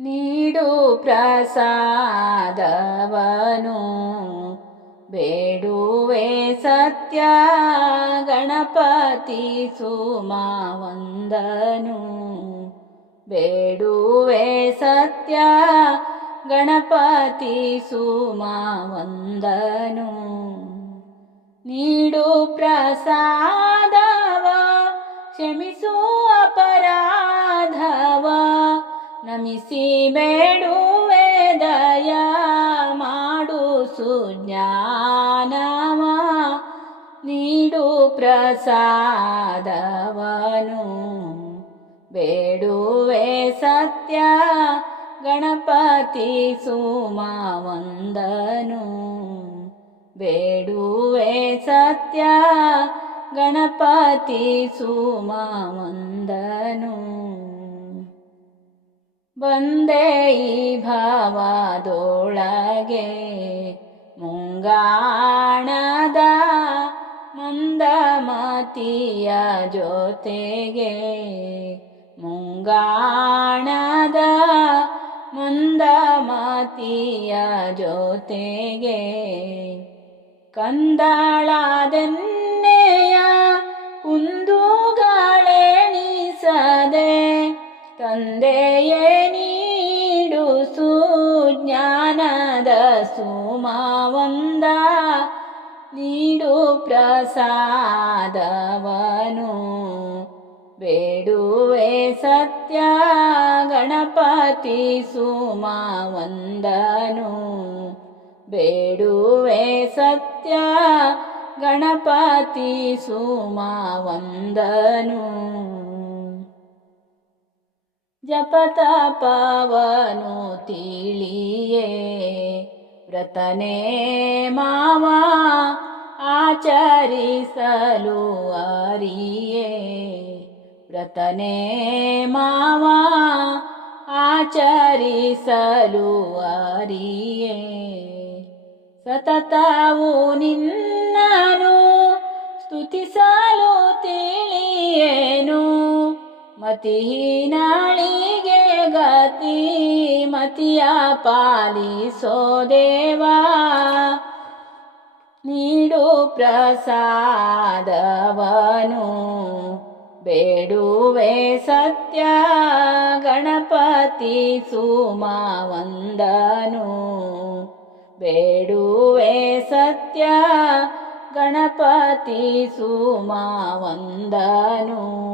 ನೀಡು ಪ್ರಸಾದವನು ಬೇಡುವೆ ಸತ್ಯ ಗಣಪತಿ ಸುಮಾವಂದನು ಬೇಡುವೆ ಸತ್ಯ ಗಣಪತಿ ಸುಮಾವಂದನು ನೀಡು ಪ್ರಸಾದವ ಕ್ಷಮಿಸು ಅಪರಾಧವ ನಮಿಸಿ ಬೇಡುವೆ ದಯ ಮಾಡು ಸುಜ್ಞಾನವ, ನೀಡು ಪ್ರಸಾದವನು. ಬೇಡುವೆ ಸತ್ಯ, ಗಣಪತಿ ಸುಮಾವಂದನು. ಬೇಡುವೆ ಸತ್ಯ, ಗಣಪತಿ ಸುಮಾವಂದನು. ಬಂದೆ ಈ ಭಾವದೊಳಗೆ ಮುಂಗಾಣದ ಮಂದಮತಿಯ ಜೊತೆಗೆ ಮುಂಗಾಣದ ಮಂದಮತಿಯ ಜೊತೆಗೆ ಕಂದಾಳದನ್ನೆಯ ಕುಂದುಗಳೆಣಿಸದೆ ತಂದೆಯೇ ಸುಮಾವಂದ ನೀಡು ಪ್ರಸಾದವನು. ಬೇಡುವೆ ಸತ್ಯ ಗಣಪತಿ ಸುಮಾವಂದನು. ಬೇಡುವೆ ಸತ್ಯ ಗಣಪತಿ ಸುಮಾವಂದನು. ಜಪತಪವನು ತಿಳಿಯೇ ವ್ರತನೇ ಮಾವ ಆಚರಿಸಲು ಅರಿಯೇ. ವ್ರತನೇ ಮಾವ ಆಚರಿಸಲು ಅರಿಯೇ. ಸತತವು ನಿನ್ನನು ಸ್ತುತಿಸಲು ಮತಿಹೀನಾಳಿಗೆ ಗತಿ ಮತಿಯ ಪಾಲಿಸೋ ದೇವಾ. ನೀಡು ಪ್ರಸಾದವನು, ಬೇಡುವೆ ಸತ್ಯ, ಗಣಪತಿ ಸುಮಾವಂದನು. ಬೇಡುವೆ ಸತ್ಯ, ಗಣಪತಿ ಸುಮಾವಂದನು.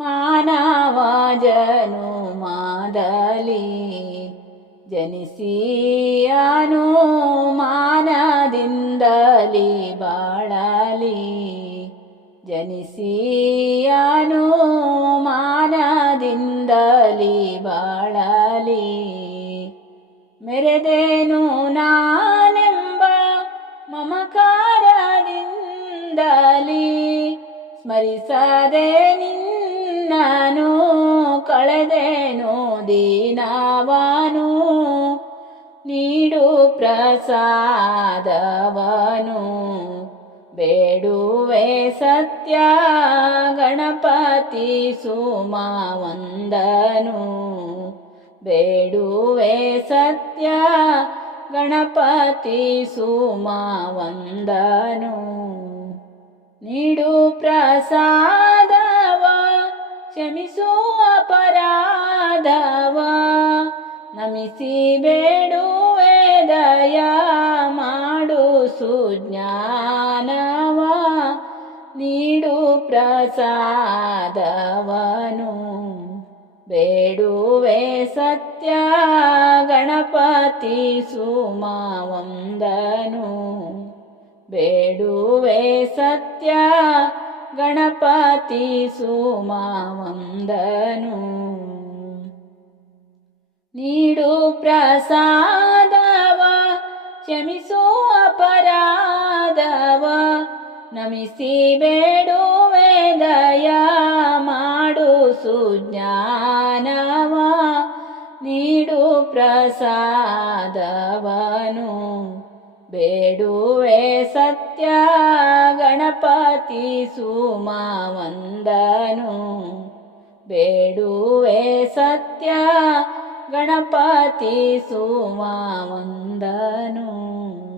ಮಾನವ ಜನು ಮಾದಲಿ ಜನಿಸಿಯನು ಮಾನದಿಂದಲಿ ಬಾಳಲಿ ಜನಿಸಿಯನು ಮಾನದಿಂದಲಿ ಬಾಳಲಿ ಮೆರೆದೇನು ನಾನೆಂಬ ಮಮಕಾರದಿಂದಲಿ ಸ್ಮರಿಸದೆ ನಿನ್ನನು ಕಳೆದೇನು ದೀನವನು, ನೀಡು ಪ್ರಸಾದವನು. ಬೇಡುವೆ ಸತ್ಯ ಗಣಪತಿ ಸುಮಾವಂದನು. ಬೇಡುವೆ ಸತ್ಯ ಗಣಪತಿ ಸುಮಾವಂದನು. ನೀಡು ಪ್ರಸಾದವ ಕ್ಷಮಿಸು ಅಪರಾಧವ ನಮಿಸಿ ಬೇಡುವೆ ದಯ ಮಾಡು ಸುಜ್ಞಾನವ, ನೀಡು ಪ್ರಸಾದವನು. ಬೇಡುವೆ ಸತ್ಯ, ಗಣಪತಿ ಸುಮಾವಂದನು ಬೇಡುವೆ ಸತ್ಯ ಗಣಪತಿ ಸುಮಾವಂದನು. ನೀಡು ಪ್ರಸಾದವ ಕ್ಷಮಿಸು ಅಪರಾಧವ ನಮಿಸಿ ಬೇಡುವೆ ದಯ ಮಾಡು ಸುಜ್ಞಾನವ. ನೀಡು ಪ್ರಸಾದವನು. ಬೇಡುವೆ ಸತ್ಯ ಗಣಪತಿ ಸುಮಾವಂದನು ಬೇಡುವೆ ಸತ್ಯ ಗಣಪತಿ ಸುಮ ವಂದನು.